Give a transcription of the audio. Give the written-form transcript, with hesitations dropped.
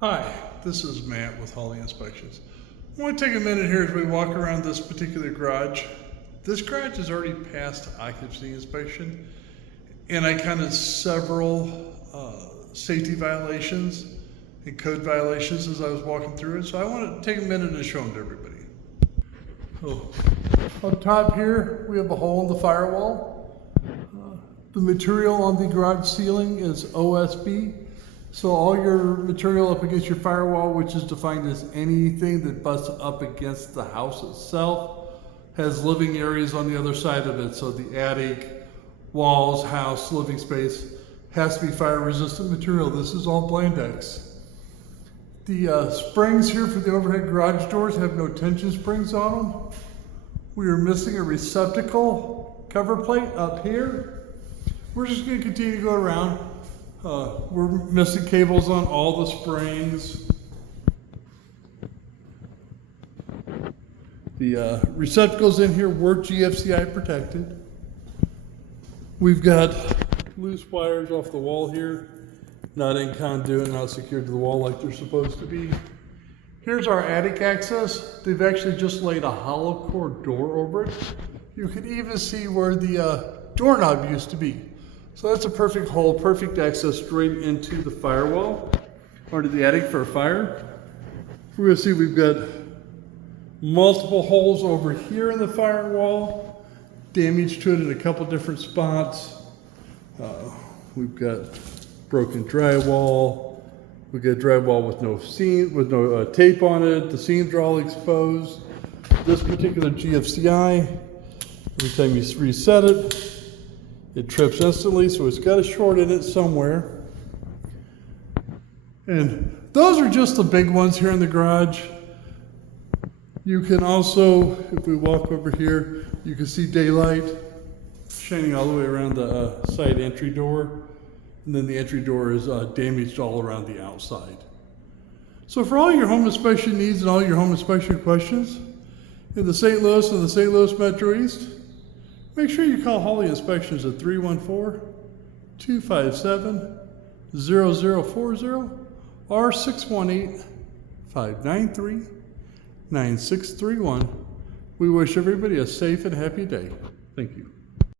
Hi, this is Matt with Holly Inspections. I want to take a minute here as we walk around this particular garage. This garage has already passed occupancy inspection, and I counted several safety violations and code violations as I was walking through it. So I want to take a minute and show them to everybody. So up top here, we have a hole in the firewall. The material on the garage ceiling is OSB. So all your material up against your firewall, which is defined as anything that butts up against the house itself, has living areas on the other side of it. So the attic, walls, house, living space has to be fire resistant material. This is all Blandex. The springs here for the overhead garage doors have no tension springs on them. We are missing a receptacle cover plate up here. We're just going to continue to go around. We're missing cables on all the springs. The receptacles in here were GFCI protected. We've got loose wires off the wall here, not in conduit, not secured to the wall like they're supposed to be. Here's our attic access. They've actually just laid a hollow core door over it. You can even see where the doorknob used to be. So that's a perfect hole, perfect access straight into the firewall or to the attic for a fire. We're gonna see we've got multiple holes over here in the firewall, damage to it in a couple different spots. We've got broken drywall. We've got drywall with no seam, with no tape on it. The seams are all exposed. This particular GFCI, every time you reset it, it trips instantly, so it's got a short in it somewhere. And those are just the big ones here in the garage. You can also, if we walk over here, you can see daylight shining all the way around the side entry door. And then the entry door is damaged all around the outside. So for all your home inspection needs and all your home inspection questions in the St. Louis and the St. Louis Metro East, make sure you call Holly Inspections at 314-257-0040 or 618-593-9631. We wish everybody a safe and happy day. Thank you.